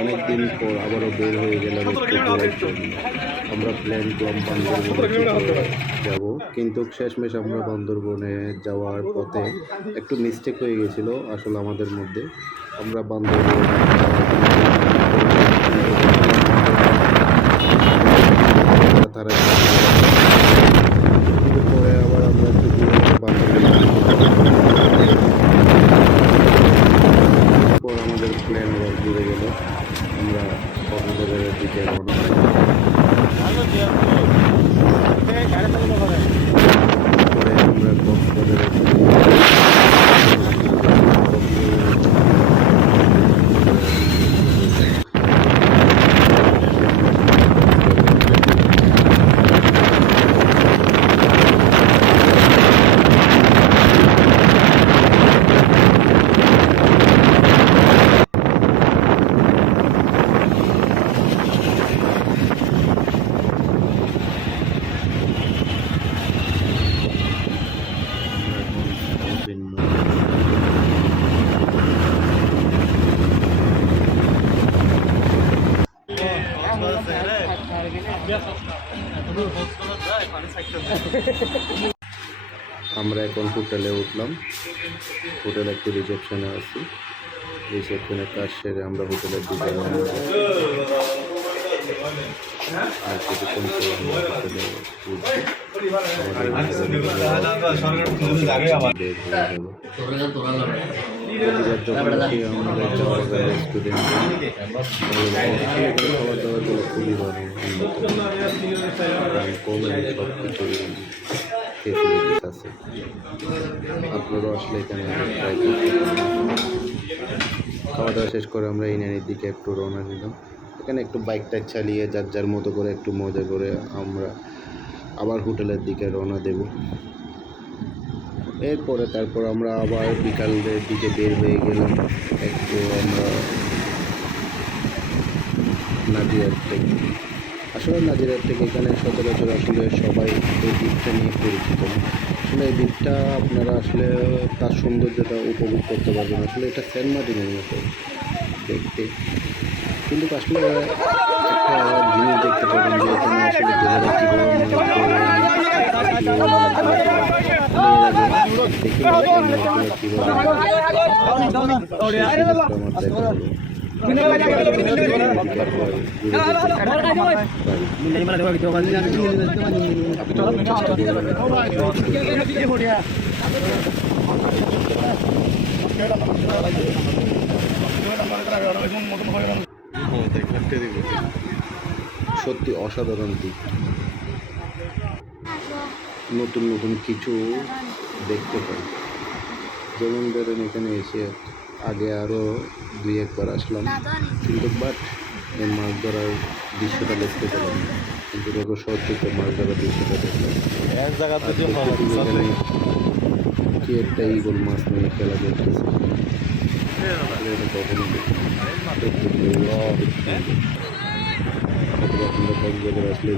অনেক দিন পর আবারও বের হয়ে গেলাম একটু ঘোরার জন্য। আমরা প্ল্যান করলাম বান্দরবনে যাব, কিন্তু শেষমেশ আমরা বান্দরবনে যাওয়ার পথে একটু মিস্টেক হয়ে গেছিল আসলে আমাদের মধ্যে। আমরা বান্দরবনে তারা পরে আবার আমরা একটু পর আমাদের প্ল্যান আবার ঘুরে গেল। আমরা কক্সবাজারের দিকে রওনা পরে আমরা কক্সবাজারের আমরা এখন হোটেলে উঠলাম। হোটেলে একটু রিসেপশনে আছি। রিসেপশনের কাজ সেরে আমরা হোটেলের দিকে রওনা দেব। আর কিছুক্ষণ পর আমরা হোটেলে উঠছি। আমাদের চট্টগ্রাম রেস্টুরেন্ট খাবার দাবারগুলো খুবই ভালো, কম সব কিছুই ফেসিলিটিস আছে। আপনারাও আসলে এখানে ট্রাই করতে খাওয়া দাওয়া শেষ করে আমরা ইনানির দিকে একটু রওনা দিলাম। এখানে একটু বাইকটা চালিয়ে যার যার মতো করে একটু মজা করে আমরা আবার হোটেলের দিকে রওনা দেব। এরপরে তারপর আমরা আবার বিকালের দিকে বের হয়ে গেলাম। একটু আমরা নাজিরার টেক, আসলে নাজিরার টেক এখানে সচরাচর আসলে সবাই এই দ্বীপটা নিয়ে পরিচিত। আসলে এই দ্বীপটা আপনারা আসলে তার সৌন্দর্যটা উপভোগ করতে পারবেন। আসলে এটা সেন্ট মার্টিনের মতো দেখতে, কিন্তু আসলে একটা জিনিস দেখতে পাবেন যে এখানে আসলে জেলেরা সত্যি অসাধারণ দিক। নতুন নতুন কিছু দেখতে পাই, যেমন ধরেন এখানে এসে আগে আরও দুই একবার আসলাম, কিন্তু বাট এই মাছ ধরার দৃশ্যটা দেখতে পেলাম না। কিন্তু যখন সহযোগে মাছ ধরার দৃশ্যটা দেখলাম, এখানে কি একটা ঈগল মাছ নিয়ে খেলা করতেছে। এটা কখনো দেখি আপনারা কক্সবাজার আসলে